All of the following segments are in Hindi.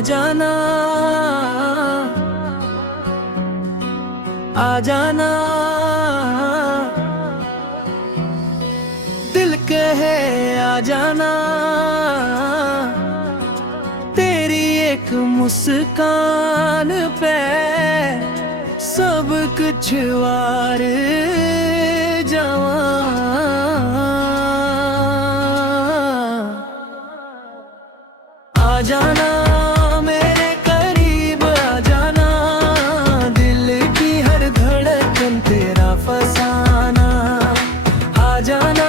जाना, आ जाना, दिल कहे आ जाना। तेरी एक मुस्कान पे सब कुछ वार जावा। आ जाना मेरे करीब, आ जाना, दिल की हर धड़कन तेरा फसाना। आ जाना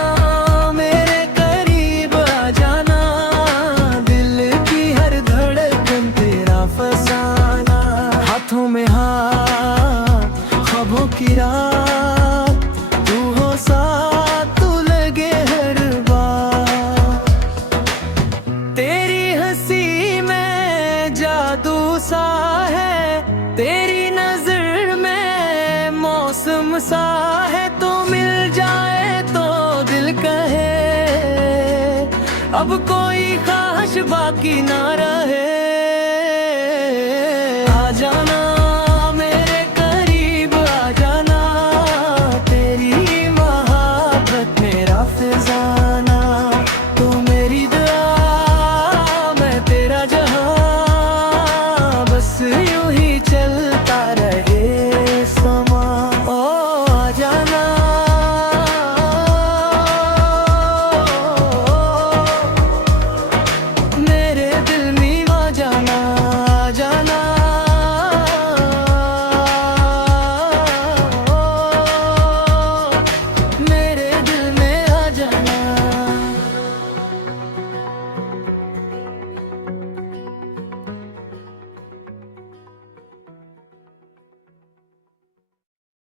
मेरे करीब, आ जाना, दिल की हर धड़कन तेरा फसाना। हाथों में हाथ, ख्वाबों की रात, तू हो साथ, तू लगे हर बार। तेरी हंसी में जादू सा है, तेरी नजर में मौसम सा है। तो मिल जाए तो दिल कहे अब कोई ख्वाहिश बाकी ना रहे।